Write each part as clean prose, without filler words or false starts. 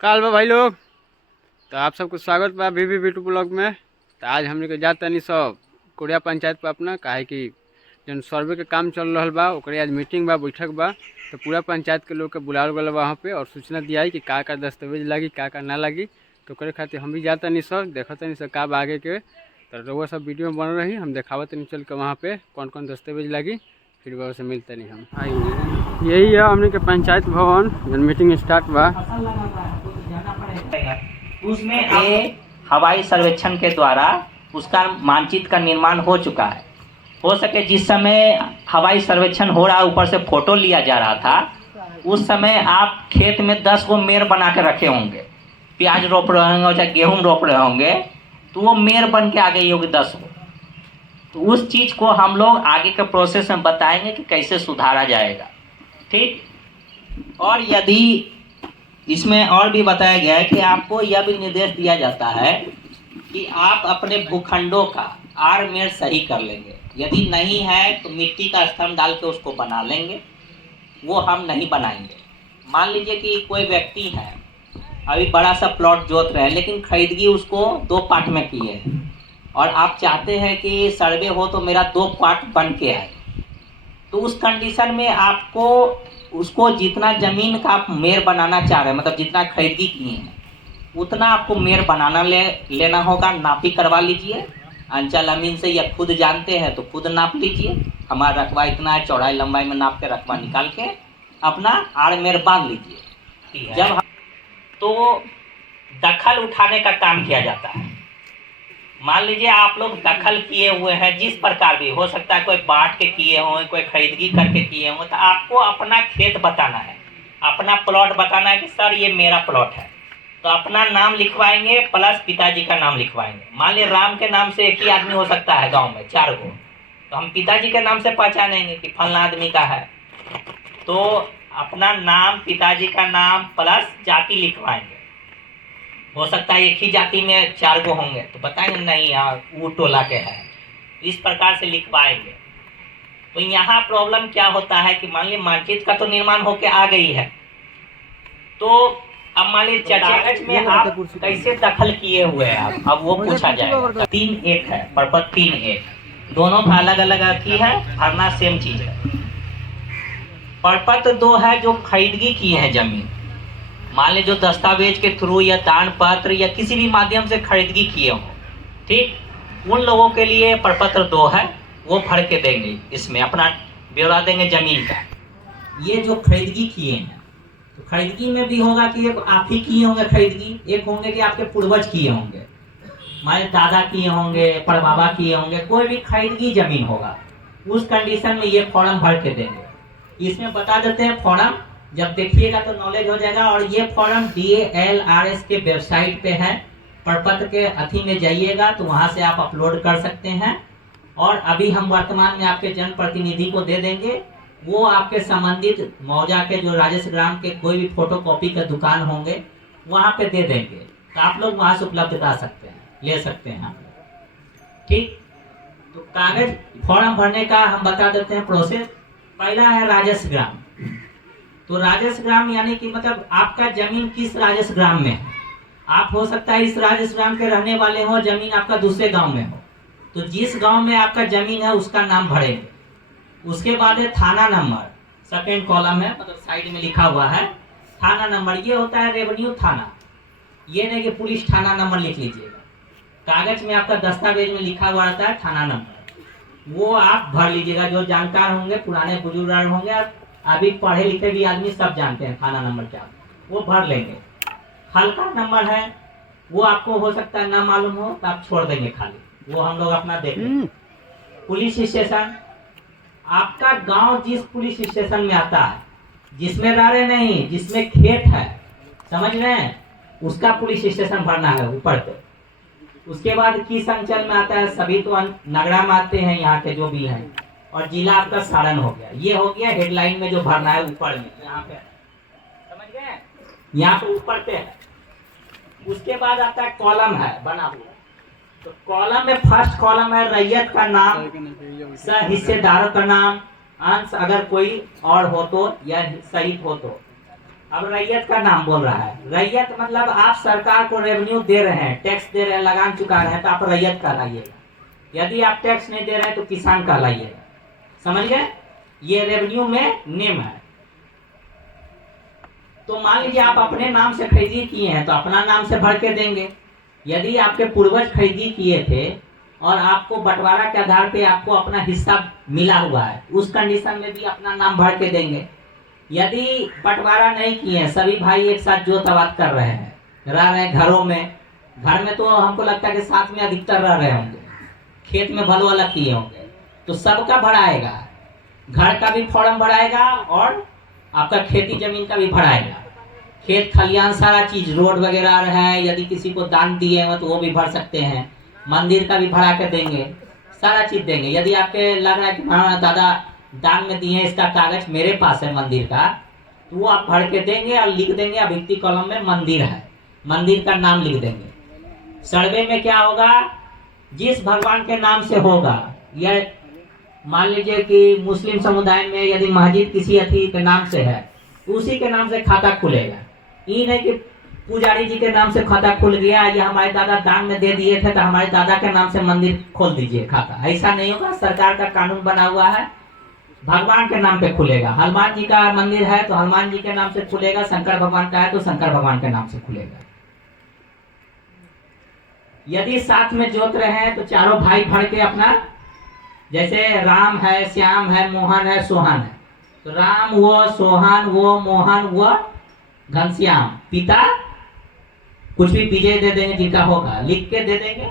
काल बा भाई लोग, तो आप सबको स्वागत बा बीबी बिटू ब्लॉग में। तो आज हमने के जाता नहीं सब कोरिया पंचायत पर अपना काहे कि जन सर्वे के काम चल रहा बा ओकरे आज मीटिंग बा, बैठक बा। तो पूरा पंचायत के लोग के बुलावल गल बा वहाँ पे और सूचना दिया है कि का दस्तावेज लगी का ना लगी। तो ओकरे खातिर हम भी जाता नहीं सब देखता नहीं सब का बा आगे के। तो रउआ सब वीडियो में बन रही हम देखावत नहीं चल के वहाँ पे कौन कौन दस्तावेज लगी, फिर वहाँ से मिलते नहीं हम आएंगे। यही है हमने के पंचायत भवन जन मीटिंग स्टार्ट बा। उसमें ये हवाई सर्वेक्षण के द्वारा उसका मानचित्र का निर्माण हो चुका है। हो सके जिस समय हवाई सर्वेक्षण हो रहा ऊपर से फोटो लिया जा रहा था उस समय आप खेत में 10 को मेड़ बना के रखे होंगे, प्याज रोप रहे होंगे या गेहूं रोप रहे होंगे, तो वो मेड़ बन के आ गई होगी 10 को। तो उस चीज़ को हम लोग आगे के प्रोसेस में बताएंगे कि कैसे सुधारा जाएगा, ठीक। और यदि इसमें और भी बताया गया है कि आपको यह भी निर्देश दिया जाता है कि आप अपने भूखंडों का आर मेड़ सही कर लेंगे। यदि नहीं है तो मिट्टी का स्तंभ डाल के उसको बना लेंगे, वो हम नहीं बनाएंगे। मान लीजिए कि कोई व्यक्ति है अभी बड़ा सा प्लॉट जोत रहे हैं लेकिन खरीदगी उसको 2 पार्ट में किए हैं और आप चाहते हैं कि सर्वे हो तो मेरा 2 पार्ट बन के आए, तो उस कंडीशन में आपको उसको जितना ज़मीन का आप मेड़ बनाना चाह रहे हैं, मतलब जितना खरीदी किए हैं उतना आपको मेड़ बनाना लेना होगा। नापी करवा लीजिए अंचल अमीन से, या खुद जानते हैं तो खुद नाप लीजिए। हमारा रकबा इतना है, चौड़ाई लंबाई में नाप के रकबा निकाल के अपना आड़ मेड़ बांध लीजिए। जब तो दखल उठाने का काम किया जाता है। मान लीजिए आप लोग दखल किए हुए हैं, जिस प्रकार भी हो सकता है, कोई बांट के किए हों, कोई खरीदगी करके किए हों, तो आपको अपना खेत बताना है, अपना प्लॉट बताना है कि सर ये मेरा प्लॉट है। तो अपना नाम लिखवाएंगे प्लस पिताजी का नाम लिखवाएंगे। मान लीजिए राम के नाम से एक ही आदमी हो सकता है गांव में 4 गो, तो हम पिताजी के नाम से पहचानेंगे कि फलना आदमी का है। तो अपना नाम, पिताजी का नाम प्लस जाति लिखवाएंगे। हो सकता है एक ही जाति में 4 गो होंगे तो बताएंगे नहीं यार वो टोला के है, इस प्रकार से लिखवाएंगे। तो यहाँ प्रॉब्लम क्या होता है कि मान लीजिए मानचित्र का तो निर्माण होके आ गई है, तो अब मान लीजिए कागज में आप कैसे दखल किए हुए हैं आप, अब वो पूछा जाएगा। 3-1 है, परपत 3-1 दोनों का अलग अलग अथी है, भरना सेम चीज है। परपत्र 2 है जो खरीदगी किए हैं जमीन, मान लीजिए जो दस्तावेज के थ्रू या दान पत्र या किसी भी माध्यम से खरीदगी किए हो, ठीक, उन लोगों के लिए प्रपत्र 2 है, वो भर के देंगे। इसमें अपना ब्यौरा देंगे जमीन का। ये जो खरीदगी किए हैं तो खरीदगी में भी होगा कि एक आप ही किए होंगे खरीदगी, एक होंगे कि आपके पूर्वज किए होंगे, मान दादा किए होंगे, परबाबा किए होंगे, कोई भी खरीदगी जमीन होगा। उस कंडीशन में ये फॉर्म भर के देंगे। इसमें बता देते हैं फॉर्म, जब देखिएगा तो नॉलेज हो जाएगा। और ये फॉर्म DALRS के वेबसाइट पे है, प्रपत्र के अथी में जाइएगा तो वहां से आप अपलोड कर सकते हैं। और अभी हम वर्तमान में आपके जनप्रतिनिधि को दे देंगे, वो आपके संबंधित मौजा के जो राजेश ग्राम के कोई भी फोटोकॉपी के दुकान होंगे वहां पे दे देंगे, तो आप लोग वहां से उपलब्ध करा सकते हैं, ले सकते हैं, ठीक। तो कागज फॉर्म भरने का हम बता देते हैं प्रोसेस। पहला है राजेश ग्राम। तो राजेश ग्राम यानी कि मतलब आपका जमीन किस राजेश ग्राम में है। आप हो सकता है इस राजेश ग्राम के रहने वाले हो, जमीन आपका दूसरे गांव में हो, तो जिस गांव में आपका जमीन है उसका नाम भरेंगे। उसके बाद है थाना नंबर, सेकेंड कॉलम है, मतलब साइड में लिखा हुआ है थाना नंबर। ये होता है रेवेन्यू थाना, ये नहीं कि पुलिस थाना नंबर लिख लीजिएगा। कागज में आपका दस्तावेज में लिखा हुआ रहता है थाना नंबर, वो आप भर लीजिएगा। जो जानकार होंगे, पुराने बुजुर्ग होंगे, अभी पढ़े लिखे भी आदमी सब जानते हैं थाना नंबर क्या, वो भर लेंगे। हल्का नंबर है वो आपको हो सकता है ना मालूम हो तो आप छोड़ देंगे खाली, वो हम लोग अपना देख लेंगे। पुलिस स्टेशन, आपका गांव जिस पुलिस स्टेशन में आता है, जिसमें रह रहे नहीं, जिसमें खेत है, समझ रहे हैं, उसका पुलिस स्टेशन भरना है ऊपर पे। उसके बाद किस अंचल में आता है, सभी तो नगरा में आते हैं यहाँ के जो भी हैं, और जिला आपका सारण हो गया। ये हो गया हेडलाइन में जो भरना है ऊपर में, यहाँ पे समझ गए, यहाँ पे ऊपर पे है। उसके बाद आता है कॉलम है बना हुआ, तो कॉलम में फर्स्ट कॉलम है रैयत का नाम, सह हिस्सेदारों का नाम, अंश अगर कोई और हो तो या शहीद हो तो। अब रैयत का नाम बोल रहा है। रैयत मतलब आप सरकार को रेवेन्यू दे रहे हैं, टैक्स दे रहे हैं, लगान चुका रहे हैं, तो आप रैयत कहलाइएगा। यदि आप टैक्स नहीं दे रहे हैं तो किसान कहलाइएगा। समझ गए? ये रेवेन्यू में नेम है। तो मान लीजिए आप अपने नाम से खरीदी किए हैं तो अपना नाम से भर के देंगे। यदि आपके पूर्वज खरीदी किए थे और आपको बंटवारा के आधार पे आपको अपना हिस्सा मिला हुआ है, उस कंडीशन में भी अपना नाम भर के देंगे। यदि बंटवारा नहीं किए हैं, सभी भाई एक साथ जोतावाद कर रहे हैं, रह रहे हैं घरों में, घर में तो हमको लगता है कि साथ में अधिकतर रह रहे होंगे, खेत में भलो अलग किए होंगे, तो सबका भराएगा, घर का भी फॉर्म भराएगा और आपका खेती जमीन का भी भराएगा। खेत खलियान सारा चीज, रोड वगैरह है, यदि किसी को दान दिए हैं तो वो भी भर सकते हैं। मंदिर का भी भरा के देंगे, सारा चीज देंगे। यदि आपके लग रहा है कि हाँ दादा दान में दिए, इसका कागज मेरे पास है मंदिर का, तो वो आप भर के देंगे और लिख देंगे अभिक्ति कॉलम में मंदिर है, मंदिर का नाम लिख देंगे। सर्वे में क्या होगा, जिस भगवान के नाम से होगा, या मान लीजिए कि मुस्लिम समुदाय में यदि मस्जिद किसी अथी के नाम से है, उसी के नाम से खाता खुलेगा। ये नहीं कि पुजारी जी के नाम से खाता खुल गया, या हमारे दादा दान में दे दिए थे तो हमारे दादा के नाम से मंदिर खोल दीजिए खाता, ऐसा नहीं होगा। सरकार का कानून बना हुआ है, भगवान के नाम पे खुलेगा। हनुमान जी का मंदिर है तो हनुमान जी के नाम से खुलेगा, शंकर भगवान का है तो शंकर भगवान के नाम से खुलेगा। यदि साथ में जोत रहे हैं तो चारों भाई भर के अपना, जैसे राम है, श्याम है, मोहन है, सोहन है, तो राम वो, सोहन वो, मोहन वो, घनश्याम, पिता कुछ भी विजय दे देंगे, जिनका होगा लिख के दे देंगे।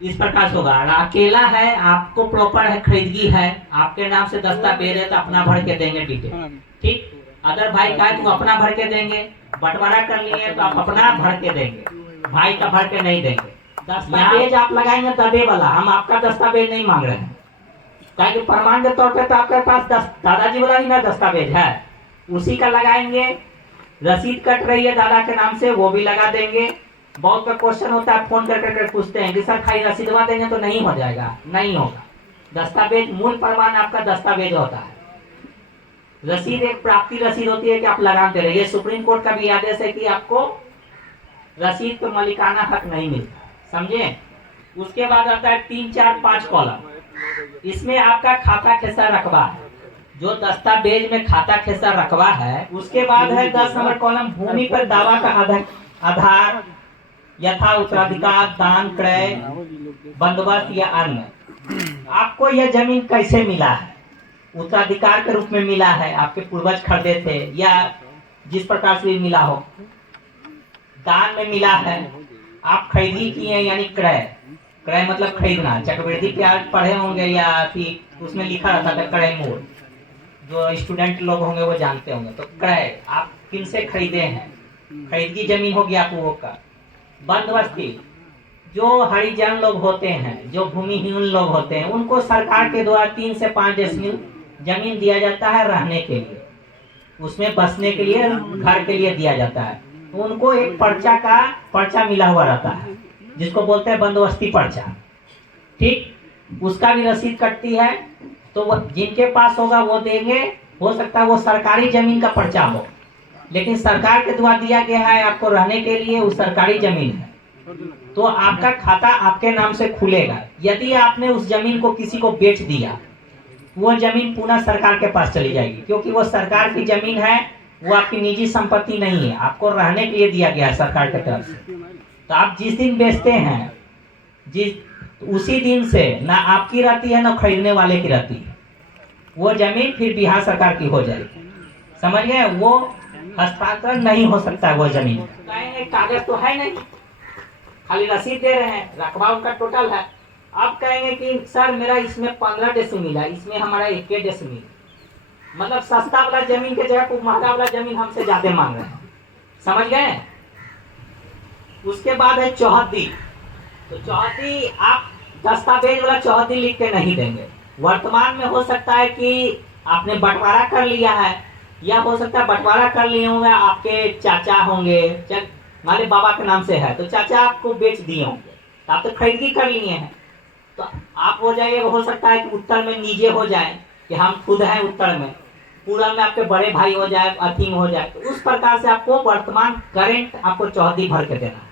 इस प्रकार से होगा। अकेला है, आपको प्रॉपर है, खरीदगी है, आपके नाम से दस्तावेज है तो अपना भर के देंगे डिटेल, ठीक। अगर भाई का है तो अपना भर के देंगे, बंटवारा कर लिए तो आप अपना भर के देंगे, भाई का भर के नहीं देंगे। दस्तावेज आप लगाएंगे दबे वाला, हम आपका दस्तावेज नहीं मांग रहे हैं, ताकि प्रमाण के तौर पे तो आपके पास दादाजी वाला ही ना दस्तावेज है, उसी का लगाएंगे। रसीद कट रही है दादा के नाम से, वो भी लगा देंगे। बहुत का क्वेश्चन होता है, फोन कर पूछते हैं कि सर खाली रसीदवा देंगे तो नहीं हो जाएगा, नहीं होगा। दस्तावेज, मूल प्रमाण आपका दस्तावेज होता है। रसीद एक प्राप्ति रसीद होती है कि आप लगाते रहिए। सुप्रीम कोर्ट का भी आदेश है कि आपको रसीद तो मालिकाना हक नहीं मिलता, समझे। उसके बाद आता है 3, 4, 5 कॉलम। इसमें आपका खाता खेसा रकबा है, जो दस्तावेज में खाता खेसा रकबा है। उसके बाद है 10 नंबर कॉलम, भूमि पर दावा का आधार, यथा उत्तराधिकार, दान, क्रय, बंदोबस्त या अन्य। आपको यह जमीन कैसे मिला है? उत्तराधिकार के रूप में मिला है, आपके पूर्वज खरीदे थे, या जिस प्रकार से भी मिला हो। दान में मिला है, आप खरीदी किए, यानी क्रय। क्रय मतलब खरीदना। चक्रवृद्धि क्या पढ़े होंगे, या फिर उसमें लिखा रहता था क्रय मूल, जो स्टूडेंट लोग होंगे वो जानते होंगे। तो क्रय आप किन से खरीदे हैं, खरीदगी जमीन होगी आप वो का। बंदोबस्ती, जो हरिजन लोग होते हैं, जो भूमिहीन लोग होते हैं, उनको सरकार के द्वारा 3 से 5 डेसिमल जमीन दिया जाता है रहने के लिए, उसमें बसने के लिए, घर के लिए दिया जाता है। तो उनको एक पर्चा मिला हुआ रहता है, जिसको बोलते हैं बंदोबस्ती पर्चा, ठीक। उसका भी रसीद कटती है। तो जिनके पास होगा वो देंगे। हो सकता है वो सरकारी जमीन का पर्चा हो, लेकिन सरकार के द्वारा दिया गया है आपको रहने के लिए, वो सरकारी जमीन है, तो आपका खाता आपके नाम से खुलेगा। यदि आपने उस जमीन को किसी को बेच दिया, वो जमीन पुनः सरकार के पास चली जाएगी, क्योंकि वो सरकार की जमीन है, वो आपकी निजी संपत्ति नहीं है, आपको रहने के लिए दिया गया है सरकार की तरफ से। तो आप जिस दिन बेचते हैं, उसी दिन से ना आपकी रहती है ना खरीदने वाले की रहती है, वो जमीन फिर बिहार सरकार की हो जाएगी, समझ गए। वो हस्तांतरण नहीं हो सकता है वो जमीन। कहेंगे कागज तो है नहीं, खाली रसीद दे रहे हैं, रकबा उनका टोटल है। अब कहेंगे कि सर मेरा इसमें 15 डेसिमिल है, इसमें हमारा 1 डेसिमिल, मतलब सस्ता वाला जमीन के जगह को महंगा वाला जमीन हमसे ज्यादा मांग रहे हैं, समझ गए। उसके बाद है चौहद्दी। तो चौहद्दी आप दस्तावेज वाला चौहद्दी लिख के नहीं देंगे। वर्तमान में हो सकता है कि आपने बंटवारा कर लिया है, या हो सकता है बंटवारा कर लिए होंगे, आपके चाचा होंगे, हमारे बाबा के नाम से है, तो चाचा आपको बेच दिए होंगे, तो आप तो खरीदगी कर लिए हैं, तो आप हो जाइए। हो सकता है कि उत्तर में नीचे हो जाए कि हम खुद हैं उत्तर में, पूरा में आपके बड़े भाई हो जाए, अथी हो जाए, तो उस प्रकार से आपको वर्तमान करंट आपको चौहद्दी भर के देना है,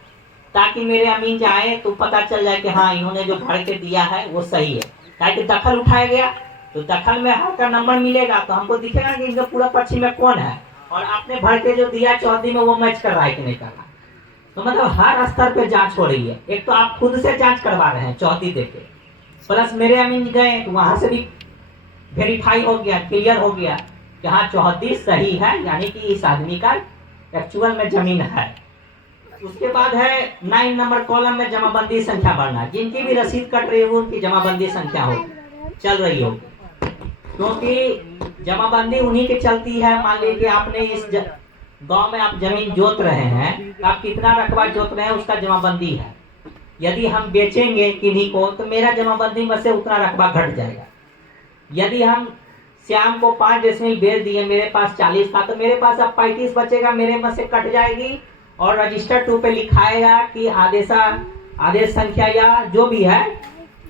ताकि मेरे अमीन जाए तो पता चल जाए कि हाँ इन्होंने जो भर के दिया है वो सही है। ताकि दखल उठाया गया तो दखल में हर का नंबर मिलेगा, तो हमको दिखेगा कि इनका पूरा पक्षी में कौन है, और आपने भर के जो दिया चौहद्दी में वो मैच कर रहा है कि नहीं कर रहा। तो मतलब हर स्तर पे जांच हो रही है। एक तो आप खुद से जांच करवा रहे हैं चौहद्दी देके, प्लस मेरे अमीन गए तो वहां से भी वेरीफाई हो गया, क्लियर हो गया कि हाँ चौहद्दी सही है, यानी कि इस आदमी का एक्चुअल में जमीन है। उसके बाद है 9 नंबर कॉलम में जमाबंदी संख्या भरना। जिनकी भी रसीद कट रही होगी उनकी जमाबंदी संख्या हो चल रही होगी, क्योंकि जमाबंदी उन्हीं की चलती है। मान लीजिए आपने इस गांव में आप जमीन जोत रहे हैं, तो आप कितना रकबा जोत रहे हैं उसका जमाबंदी है। यदि हम बेचेंगे किन्हीं को तो मेरा जमाबंदी में से उतना रकबा घट जाएगा। यदि हम श्याम को 5 डेसिमल बेच दिए, मेरे पास 40 था, तो मेरे पास अब 35 बचेगा, मेरे में से कट जाएगी और रजिस्टर 2 पे लिखाएगा कि आदेश संख्या या जो भी है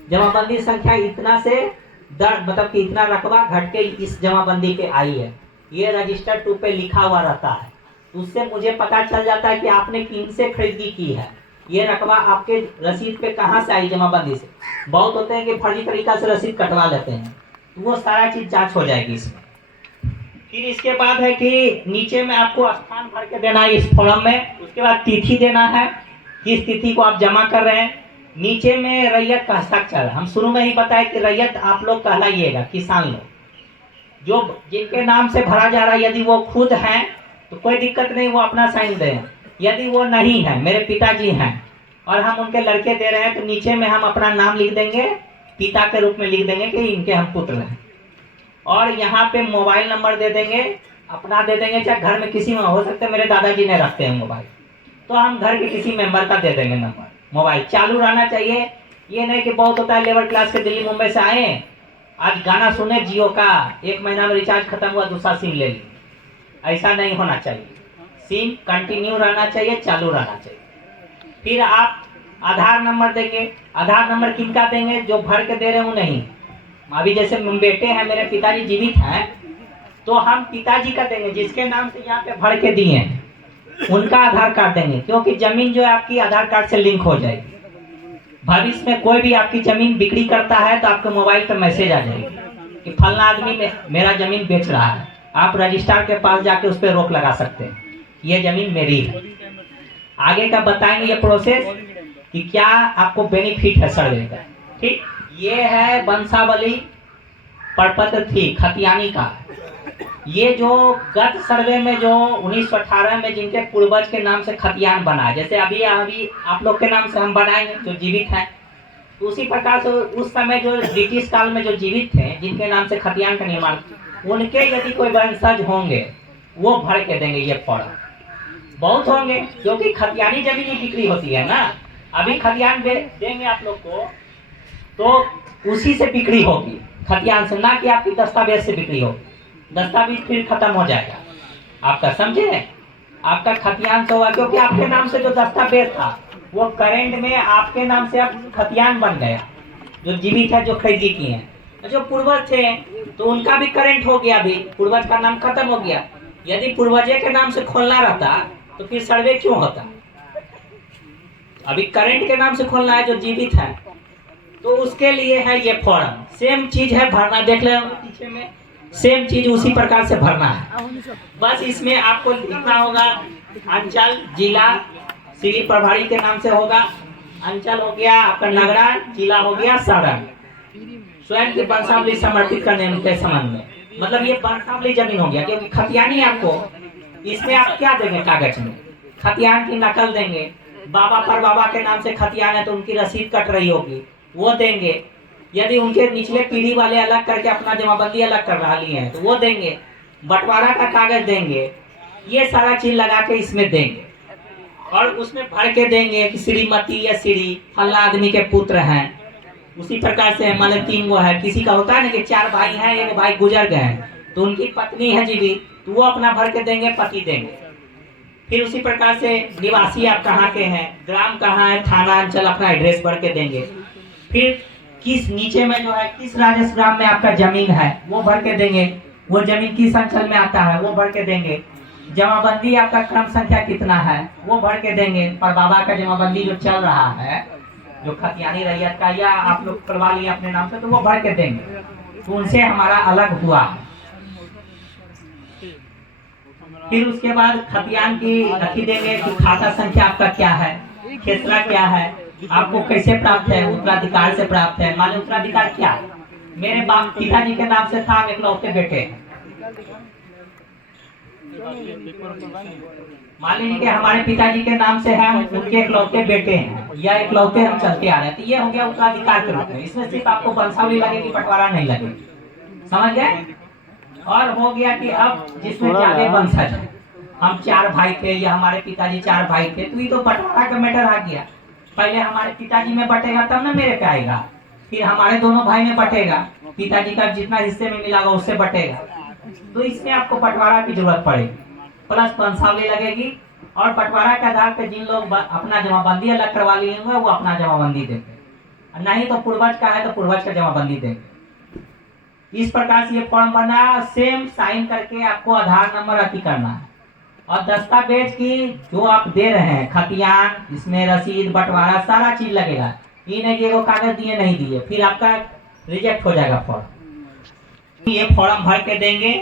जमाबंदी संख्या इतना से मतलब कि इतना रकबा घट के इस जमाबंदी पे आई है, ये रजिस्टर 2 पे लिखा हुआ रहता है। उससे मुझे पता चल जाता है कि आपने किन से खरीदी की है, ये रकबा आपके रसीद पे कहाँ से आई जमाबंदी से। बहुत होते हैं कि फर्जी तरीका से रसीद कटवा लेते हैं, तो वो सारा चीज जांच हो जाएगी इसमें। फिर इसके बाद है कि नीचे में आपको स्थान भर के देना है इस फॉर्म में। उसके बाद तिथि देना है, किस तिथि को आप जमा कर रहे हैं। नीचे में रैयत का हस्ताक्षर, हम शुरू में ही बताए कि रैयत आप लोग कहलाइएगा, किसान लोग जो जिनके नाम से भरा जा रहा है। यदि वो खुद हैं तो कोई दिक्कत नहीं, वो अपना साइन दें। यदि वो नहीं है, मेरे पिताजी हैं और हम उनके लड़के दे रहे हैं, तो नीचे में हम अपना नाम लिख देंगे, पिता के रूप में लिख देंगे कि इनके हम पुत्र हैं। और यहाँ पे मोबाइल नंबर दे देंगे, अपना दे देंगे, चाहे घर में किसी में हो सकता है मेरे दादाजी ने रखते हैं मोबाइल, तो हम घर के किसी मेंबर का दे देंगे नंबर। मोबाइल चालू रहना चाहिए, ये नहीं कि बहुत होता है लेबर क्लास के दिल्ली मुंबई से आए, आज गाना सुने जियो का, 1 महीना में रिचार्ज खत्म हुआ दूसरा सिम ले ली, ऐसा नहीं होना चाहिए। सिम कंटिन्यू रहना चाहिए, चालू रहना चाहिए। फिर आप आधार नंबर देंगे। आधार नंबर किनका देंगे, जो भर के दे रहे हो नहीं। अभी जैसे बेटे हैं, मेरे पिताजी जीवित हैं, तो हम पिताजी का देंगे, जिसके नाम से यहाँ पे भर के दिए हैं उनका आधार कार्ड देंगे, क्योंकि जमीन जो है आपकी आधार कार्ड से लिंक हो जाएगी। भविष्य में कोई भी आपकी जमीन बिक्री करता है तो आपके मोबाइल पर मैसेज आ जाएगी कि फलना आदमी मेरा जमीन बेच रहा है, आप रजिस्ट्रार के पास जाके उस पर रोक लगा सकते हैं, ये जमीन मेरी है। आगे का बताएंगे ये प्रोसेस कि क्या आपको बेनिफिट है सर्वे का। ठीक, ये है वंशावली प्रपत्र थी खतियानी का। ये जो गत सर्वे में जो 1918 में जिनके पूर्वज के नाम से खतियान बना, जैसे अभी आप लोग के नाम से हम बनाएंगे जो जीवित हैं, तो उसी प्रकार से उस समय जो ब्रिटिश काल में जो जीवित थे जिनके नाम से खतियान का निर्माण, उनके यदि कोई वंशज होंगे वो भर के देंगे ये फॉर्म। बहुत होंगे, क्योंकि खतियानी जमीन की बिक्री होती है ना। अभी खतियान देंगे आप लोग को तो उसी से बिक्री होगी, खतियान से, ना कि आपकी दस्तावेज से बिक्री होगी। दस्तावेज फिर खत्म हो जाएगा आपका, समझे, आपका खतियान से होगा, क्योंकि आपके नाम से जो दस्तावेज था वो करेंट में आपके नाम से अब खतियान बन गया। जो जीवित है, जो खरीदी की है, जो पूर्वज थे तो उनका भी करेंट हो गया, अभी पूर्वज का नाम खत्म हो गया। यदि पूर्वजे के नाम से खोलना रहता तो फिर सर्वे क्यों होता। अभी करेंट के नाम से खोलना है जो जीवित है, तो उसके लिए है ये फॉर्म। सेम चीज है भरना, देख ले पीछे में, सेम चीज उसी प्रकार से भरना है। बस इसमें आपको लिखना होगा अंचल, जिला, सिविल प्रभारी के नाम से होगा। अंचल हो गया आपका नगरा, जिला हो गया सारण। स्वयं की वंशावली समर्पित करने के संबंध में, मतलब ये वंशावली जमीन हो गया, क्योंकि खतियानी आपको इसमें आप क्या देंगे, कागज में खतियान की नकल देंगे। बाबा पर बाबा के नाम से खतियान है तो उनकी रसीद कट रही होगी, वो देंगे। यदि उनके निचले पीढ़ी वाले अलग करके अपना जमाबंदी अलग कर रहा लिए हैं तो वो देंगे। बंटवारा का कागज देंगे, ये सारा चीज लगा के इसमें देंगे और उसमें भर के देंगे कि श्रीमती या श्री फला आदमी के पुत्र हैं। उसी प्रकार से माने 3 गो है, किसी का होता है ना कि 4 भाई हैं, एक भाई गुजर गए हैं तो उनकी पत्नी है जीवित, तो वो अपना भर के देंगे, पति देंगे। फिर उसी प्रकार से निवासी आप कहाँ के हैं, ग्राम कहाँ है, थाना, अंचल, अपना एड्रेस भर के देंगे। फिर किस नीचे में जो है किस राजस्व ग्राम में आपका जमीन है वो भर के देंगे। वो जमीन किस अंचल में आता है वो भर के देंगे। जमाबंदी आपका क्रम संख्या कितना है वो भर के देंगे। पर बाबा का जमाबंदी जो चल रहा है, जो खतियानी रैयत का, या आप लोग करवा लिए अपने नाम से, तो वो भर के देंगे। तो उनसे हमारा अलग हुआ है। फिर उसके बाद खतियान की रखी देंगे कि खाता संख्या आपका क्या है, खेसरा क्या है, आपको कैसे प्राप्त है, उत्तराधिकार से प्राप्त है। मान लो उत्तराधिकार क्या है, मेरे बाप पिताजी के नाम से था, हम इकलौते बेटे हैं। मान लीजिए कि हमारे पिताजी के नाम से है, उनके इकलौते बेटे हैं, या इकलौते हम चलते आ रहे हैं, तो ये हो गया उत्तराधिकार के रूप में। इसमें सिर्फ आपको वंशावली लगेगी, बंटवारा नहीं लगेगी। समझ गए? और हो गया कि अब जिसमें ज्यादा वंशज है, हम 4 भाई थे या हमारे पिताजी 4 भाई थे, तो ये तो बंटवारा का मैटर आ गया। पहले हमारे पिताजी में बटेगा तब ना मेरे पे आएगा, फिर हमारे दोनों भाई में बटेगा, पिताजी का जितना हिस्से में मिला उससे बटेगा। तो इसमें आपको बंटवारा की जरूरत पड़ेगी, प्लस वंशावली लगेगी। और बंटवारा के आधार पर जिन लोग अपना जमाबंदी अलग करवा लिए होंगे वो अपना जमाबंदी देंगे, नहीं तो पूर्वज का है तो पूर्वज का जमाबंदी देंगे। इस प्रकार से ये फॉर्म बना, सेम साइन करके आपको आधार नंबर अति करना है। और दस्तावेज की जो आप दे रहे हैं, खतियान, इसमें रसीद, बंटवारा, सारा चीज लगेगा। ये नहीं कि वो कागज दिए नहीं दिए, फिर आपका रिजेक्ट हो जाएगा फॉर्म। ये फॉर्म भर के देंगे,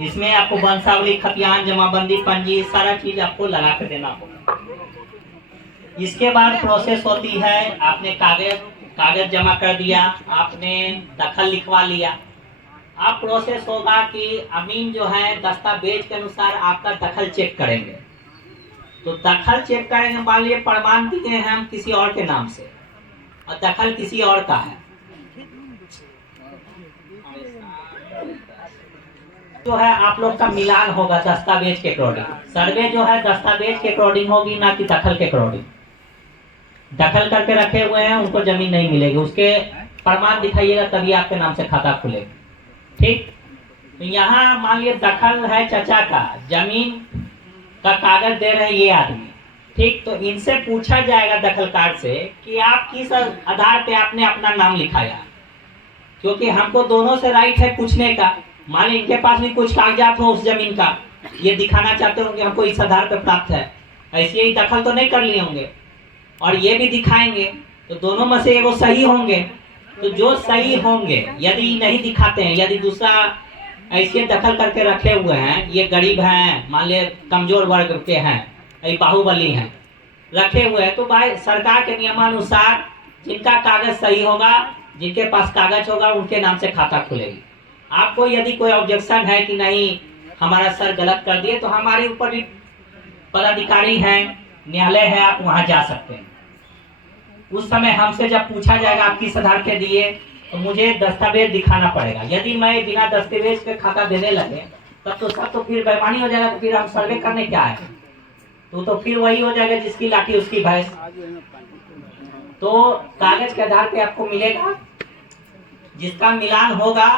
इसमें आपको वंशावली, खतियान, जमाबंदी, पंजी, सारा चीज आपको लगा के देना होगा। इसके बाद प्रोसेस होती है, आपने कागज जमा कर दिया, आपने दखल लिखवा लिया। अब प्रोसेस होगा कि अमीन जो है दस्तावेज के अनुसार आपका दखल चेक करेंगे। तो दखल चेक करेंगे, मान लीजिए प्रमाण दिए हैं हम किसी और के नाम से और दखल किसी और का है, जो है आप लोग का मिलान होगा दस्तावेज के अकॉर्डिंग। सर्वे जो है दस्तावेज के अकॉर्डिंग होगी, ना कि दखल के अकॉर्डिंग। दखल करके रखे हुए हैं उनको जमीन नहीं मिलेगी, उसके प्रमाण दिखाइएगा तभी आपके नाम से खाता खुलेगा। ठीक, तो यहाँ मान लीजिए दखल है चचा का, जमीन का कागज दे रहे हैं ये आदमी। ठीक, तो इनसे पूछा जाएगा दखलकार से कि आप किस आधार पे आपने अपना नाम लिखाया, क्योंकि हमको दोनों से राइट है पूछने का। मान लीजिए इनके पास भी कुछ कागजात हो उस जमीन का, ये दिखाना चाहते होंगे हमको इस आधार पे प्राप्त है, ऐसे ही दखल तो नहीं कर लिए होंगे, और ये भी दिखाएंगे, तो दोनों में से वो सही होंगे। तो जो सही होंगे, यदि नहीं दिखाते हैं, यदि दूसरा ऐसे दखल करके रखे हुए हैं, ये गरीब हैं, मान ले कमजोर वर्ग के हैं, ये बाहुबली हैं, रखे हुए हैं, तो भाई सरकार के नियमानुसार जिनका कागज सही होगा, जिनके पास कागज होगा, उनके नाम से खाता खुलेगी। आपको यदि कोई ऑब्जेक्शन है कि नहीं हमारा सर गलत कर दिए, तो हमारे ऊपर भी पदाधिकारी हैं, न्यायालय है, आप वहां जा सकते हैं। उस समय हमसे जब पूछा जाएगा आप किस आधार पे दिए, तो मुझे दस्तावेज दिखाना पड़ेगा। यदि मैं बिना दस्तावेज के खाता देने लगे तब तो सब तो फिर बेईमानी हो जाएगा, तो फिर हम सर्वे करने क्या है, तो फिर वही हो जाएगा जिसकी लाठी उसकी भैंस। तो कागज के आधार पे आपको मिलेगा, जिसका मिलान होगा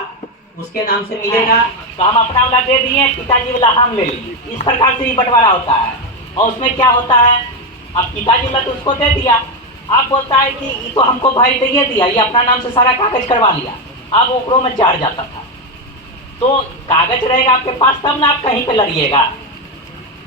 उसके नाम से मिलेगा। तो हम अपना वाला दे दिए, पिताजी वाला हम ले लिए, इस प्रकार से ही बंटवारा होता है। और उसमें क्या होता है, अब पिताजी वाला तो उसको दे दिया, अब बोलता है कि ये तो हमको भाई दे दिया, ये अपना नाम से सारा कागज करवा लिया, अब ओकरों में जार जाता था। तो कागज रहेगा आपके पास तब ना आप कहीं पे लड़िएगा।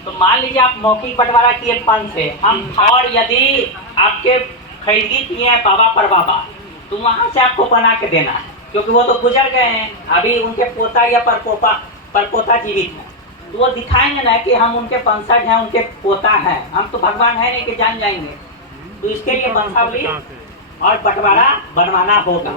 तो मान लीजिए आप मौखिक बंटवारा किए फंड से हम, और यदि आपके खरीदी किए हैं बाबा पर बाबा, तो वहां से आपको बना के देना है, क्योंकि वो तो गुजर गए हैं, अभी उनके पोता या परपोता जीवित है, तो वो दिखाएंगे ना कि हम उनके वंशज हैं, उनके पोता हैं, हम तो भगवान है नहीं कि जान जाएंगे। तो इसके लिए वंशावली और बंटवारा बनवाना होगा।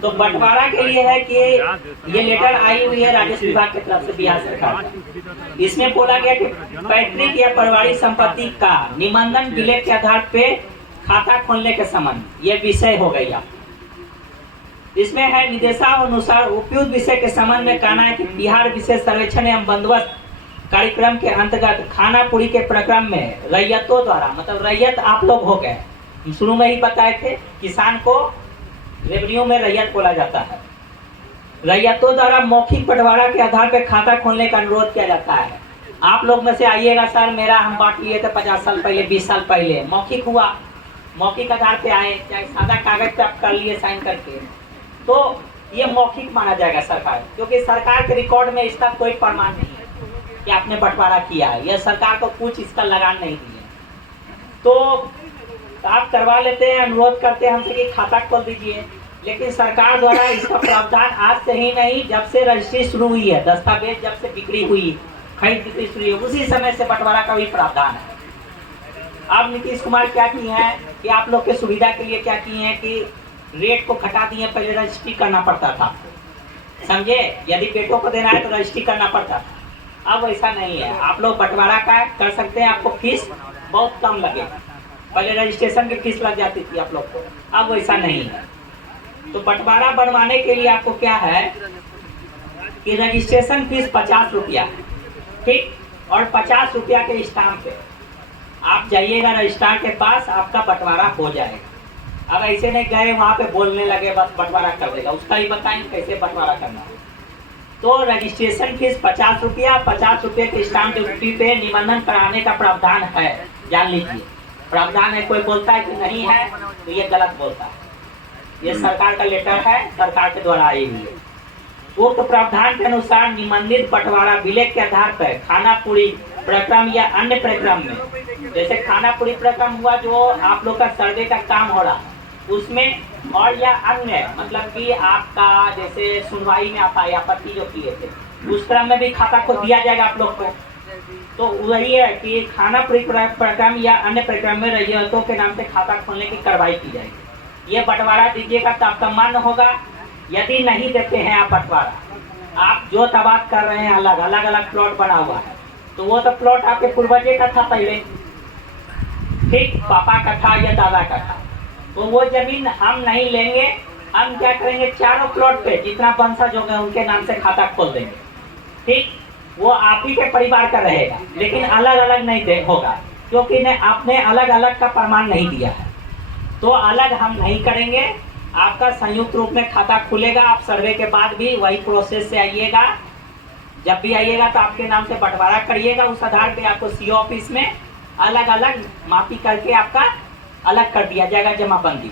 तो बंटवारा के लिए है कि ये लेटर आई हुई है राजस्व विभाग की तरफ से बिहार सरकार। इसमें बोला गया कि पैतृक या पारिवारिक संपत्ति का निबंधन विलेख के आधार पे खाता खोलने के संबंध, ये विषय हो गया। इसमें है निर्देशानुसार उपयुक्त विषय के संबंध में कहना है कि बिहार विशेष सर्वेक्षण एवं बंदोबस्त कार्यक्रम के अंतर्गत खाना पूरी के प्रक्रम में रैयतों द्वारा, मतलब रैयत आप लोग हो गए, शुरू में ही बताए थे, किसान को रेवन्यू में रैयत बोला जाता है। रैयतों द्वारा मौखिक बंटवारा के आधार पर खाता खोलने का अनुरोध किया जाता है। आप लोग में से आइएगा, सर मेरा हम बांट लिए थे 50 साल पहले, 20 साल पहले, मौखिक हुआ, मौखिक आधार पे आए, चाहे सादा कागज पे आप कर लिए साइन करके, तो ये मौखिक माना जाएगा सरकार, क्योंकि सरकार के रिकॉर्ड में इसका कोई प्रमाण नहीं है कि आपने बंटवारा किया है। यह सरकार को कुछ इसका लगान नहीं दिया। तो आप करवा लेते हैं, अनुरोध करते हैं हमसे कि खाता खोल दीजिए, लेकिन सरकार द्वारा इसका प्रावधान आज से ही नहीं, जब से रजिस्ट्री शुरू हुई है, दस्तावेज जब से बिक्री हुई, खरीद बिक्री शुरू हुई, उसी समय से बंटवारा का भी प्रावधान है। अब नीतीश कुमार क्या किए हैं कि आप लोग के सुविधा के लिए क्या किए हैं कि रेट को घटा दिए। पहले रजिस्ट्री करना पड़ता था, समझे, यदि बेटों को देना है तो रजिस्ट्री करना पड़ता था। अब ऐसा नहीं है, आप लोग बंटवारा का कर सकते हैं, आपको फीस बहुत कम लगेगा। पहले रजिस्ट्रेशन की फीस लग जाती थी आप लोग को, अब वैसा नहीं है। तो बंटवारा बनवाने के लिए आपको क्या है कि रजिस्ट्रेशन फीस 50 रुपया है, ठीक, और 50 रुपया के स्टाम्प पे आप जाइएगा रजिस्ट्रार के पास, आपका बंटवारा हो जाएगा। अब ऐसे नहीं गए वहाँ पे बोलने लगे बस बंटवारा कर देगा, उसका ही बताएं कैसे बंटवारा करना है। तो रजिस्ट्रेशन फीस 50 रुपया, 50 रुपये के स्टाम्प ड्यूटी पे निबंधन कराने का प्रावधान है, जान लीजिए। प्रावधान है, कोई बोलता है कि नहीं है तो ये गलत बोलता है। ये सरकार का लेटर है, सरकार के द्वारा आई हुई है। उक्त प्रावधान के अनुसार निबंधित बंटवारा विलेख के आधार पर खाना पूरी प्रक्रम या अन्य प्रक्रम में, जैसे खाना पूरी प्रक्रम हुआ जो आप लोग का सर्वे का काम हो रहा है उसमें, और या अन्य मतलब कि आपका जैसे सुनवाई में आता है आपत्ति जो किए थे उस क्रम में भी खाता को दिया जाएगा आप लोग को। तो वही है कि खाना पूरी प्रक्रम या अन्य प्रक्रम में रजियतों के नाम से खाता खोलने की कार्रवाई की जाएगी। ये बंटवारा दीजिएगा तो आपका मान्य होगा। यदि नहीं देते हैं आप बंटवारा, आप जो तबाद कर रहे हैं अलग अलग प्लॉट बना हुआ है, तो वो तो प्लॉट आपके पूर्वजे का था पहले, ठीक, पापा का था या दादा का था, तो वो जमीन हम नहीं लेंगे। हम क्या करेंगे, चारों प्लॉट पे जितना वंशज हो गए उनके नाम से खाता खोल देंगे, ठीक, वो आप ही के परिवार का रहेगा, लेकिन अलग अलग नहीं होगा, क्योंकि आपने अलग अलग का प्रमाण नहीं दिया है। तो अलग हम नहीं करेंगे, आपका संयुक्त रूप में खाता खुलेगा। आप सर्वे के बाद भी वही प्रोसेस से आइएगा, जब भी आइएगा तो आपके नाम से बंटवारा करिएगा। उस आधार पे आपको सीओ ऑफिस में अलग अलग मापी करके आपका अलग कर दिया जाएगा जमाबंदी।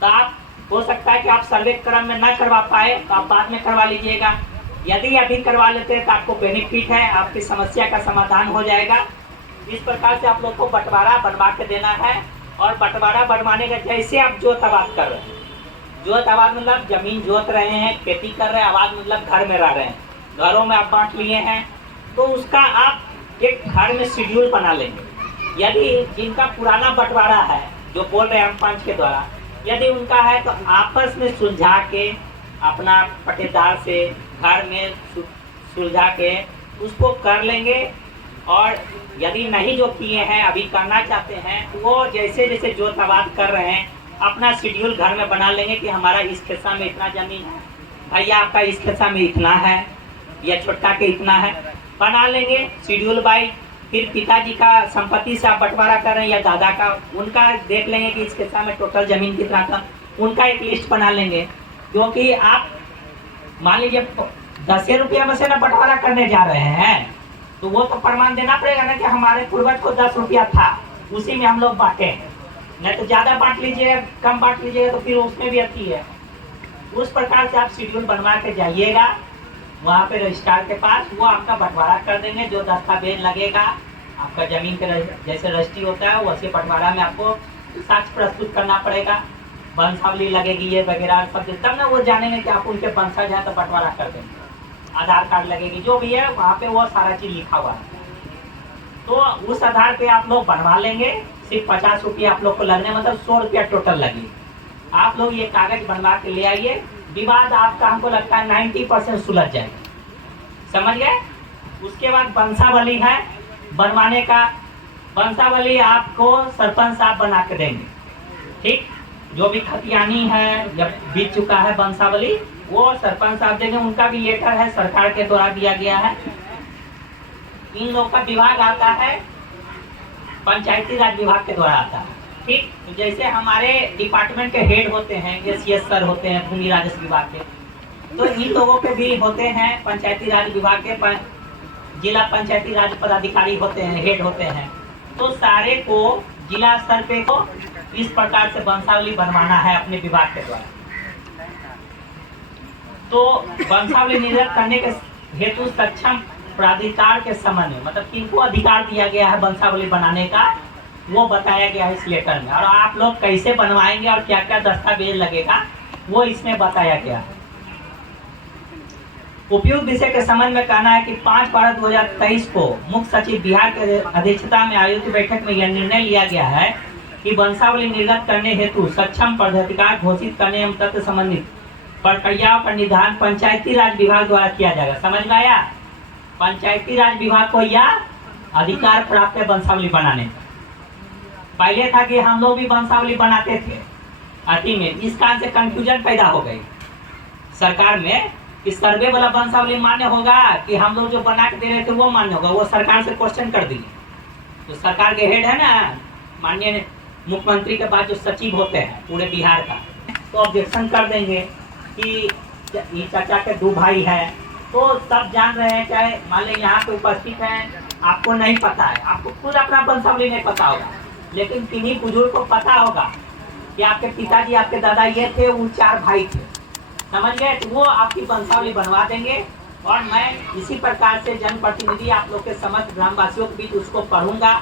तो आप हो सकता है कि आप सर्वे क्रम में ना करवा पाए तो आप बाद में करवा लीजिएगा। यदि अभी करवा लेते हैं तो आपको बेनिफिट है, आपकी समस्या का समाधान हो जाएगा। इस प्रकार से आप लोग को बंटवारा बनवा के देना है। और बंटवारा बनवाने का जैसे आप जोत आबाद कर रहे हैं, जोत आबाद मतलब जमीन जोत रहे हैं, खेती कर रहे हैं, आबाद मतलब घर में रह रहे हैं, घरों में आप बांट लिए हैं, तो उसका आप एक घर में शेड्यूल बना लेंगे। यदि जिनका पुराना बंटवारा है, जो बोल रहे हैं हम पंच के द्वारा, यदि उनका है तो आपस में सुलझा के अपना पट्टेदार से घर में सुलझा के उसको कर लेंगे। और यदि नहीं जो किए हैं अभी करना चाहते हैं तो वो जैसे जैसे जोत आबाद कर रहे हैं अपना शेड्यूल घर में बना लेंगे कि हमारा इस खेसा में इतना जमीन है, भैया आपका इस खेसा में इतना है, या छोटका के इतना है, बना लेंगे शेड्यूल बाई। फिर पिताजी का संपत्ति से आप बंटवारा कर रहे हैं या दादा का, उनका देख लेंगे कि इस खेसा में टोटल जमीन कितना था, उनका एक लिस्ट बना लेंगे। क्योंकि आप मान लीजिए 10 रुपया में से ना बंटवारा करने जा रहे हैं तो वो तो प्रमाण देना पड़ेगा ना कि हमारे पूर्वज को 10 रुपया था, उसी में हम लोग बांटे। नहीं तो ज्यादा बांट लीजिएगा, कम बांट लीजिएगा तो फिर उसमें भी अच्छी है। उस प्रकार से आप शेड्यूल बनवा के जाइएगा वहाँ पे रजिस्ट्रार के पास, वो आपका बंटवारा कर देंगे। जो दस्तावेज लगेगा आपका जमीन के जैसे रजिस्ट्री होता है वैसे बंटवारा में आपको साक्ष्य प्रस्तुत करना पड़ेगा, वंशावली लगेगी ये वगैरह सब, तब ना वो जानेंगे कि आप उनके वंशज हैं तो बंटवारा कर देंगे। आधार कार्ड लगेगी, जो भी है वहाँ पे वो सारा चीज लिखा हुआ है। तो उस आधार पे आप लोग बनवा लेंगे। सिर्फ 50 रुपया आप लोग को लगने, मतलब 100 रुपया टोटल लगेगी। आप लोग ये कागज बनवा के ले आइए, विवाद आपका हमको लगता है 90% सुलझ जाएगा, समझ गए। उसके बाद वंशावली है बनवाने का, वंशावली आपको सरपंच साहब बना के देंगे, ठीक, जो भी खतियानी है जब बीत चुका है वंशावली वो सरपंच साहब देंगे। उनका भी लेटर है, सरकार के द्वारा दिया गया है। इन लोग का विभाग आता है पंचायती राज विभाग के द्वारा आता है, ठीक। तो जैसे हमारे डिपार्टमेंट के हेड होते हैं, एसीएस सर होते हैं भूमि राजस्व विभाग के, तो इन लोगों के भी होते हैं पंचायती राज विभाग के जिला पंचायती राज पदाधिकारी होते हैं, हेड होते हैं। तो सारे को जिला स्तर पे को इस प्रकार से वंशावली बनवाना है अपने विभाग के द्वारा। तो वंशावली निर्गत करने के हेतु सक्षम प्राधिकार के संबंध में, मतलब किनको अधिकार दिया गया है वंशावली बनाने का, वो बताया गया है इस लेटर में। और आप लोग कैसे बनवाएंगे और क्या क्या दस्तावेज लगेगा वो इसमें बताया गया है। उपयुक्त विषय के संबंध में कहना है कि 5/12/2023 को मुख्य सचिव बिहार के अध्यक्षता में आयोजित बैठक में यह निर्णय लिया गया है कि वंशावली निर्गत करने हेतु सक्षम प्राधिकार घोषित करने एवं तथ्य संबंधित प्रक्रियाओं का निर्धारण पंचायती राज विभाग द्वारा किया जाएगा। समझ में आया? पंचायती राज विभाग को यह अधिकार प्राप्त है वंशावली बनाने का। पहले था कि हम लोग भी वंशावली बनाते थे अति में, इस कारण से कंफ्यूजन पैदा हो गई सरकार में कि सर्वे वाला वंशावली मान्य होगा कि हम लोग जो बना के दे रहे थे वो मान्य होगा। वो सरकार से क्वेश्चन कर दिए। तो सरकार के हेड है ना माननीय मुख्यमंत्री के बाद जो सचिव होते हैं पूरे बिहार का, तो ऑब्जेक्शन कर देंगे कि ये चाचा के 2 भाई है। तो सब जान रहे हैं, चाहे मान लें यहाँ पे उपस्थित हैं, आपको नहीं पता है, आपको खुद अपना वंशावली नहीं पता होगा, लेकिन किन्हीं बुजुर्ग को पता होगा कि आपके पिताजी आपके दादा ये थे, वो 4 भाई थे। समझ गए? तो वो आपकी वंशावली बनवा देंगे। और मैं इसी प्रकार से जनप्रतिनिधि आप लोग के समस्त ग्रामवासियों के बीच उसको पढ़ूंगा,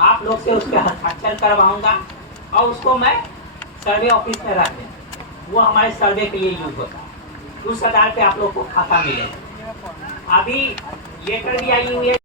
आप लोग से उसके हस्ताक्षर करवाऊंगा और उसको मैं सर्वे ऑफिस में रख दें। वो हमारे सर्वे के लिए यूज होता है। उस आधार पे आप लोग को खाता मिलेगा। अभी लेटर भी आई हुई है।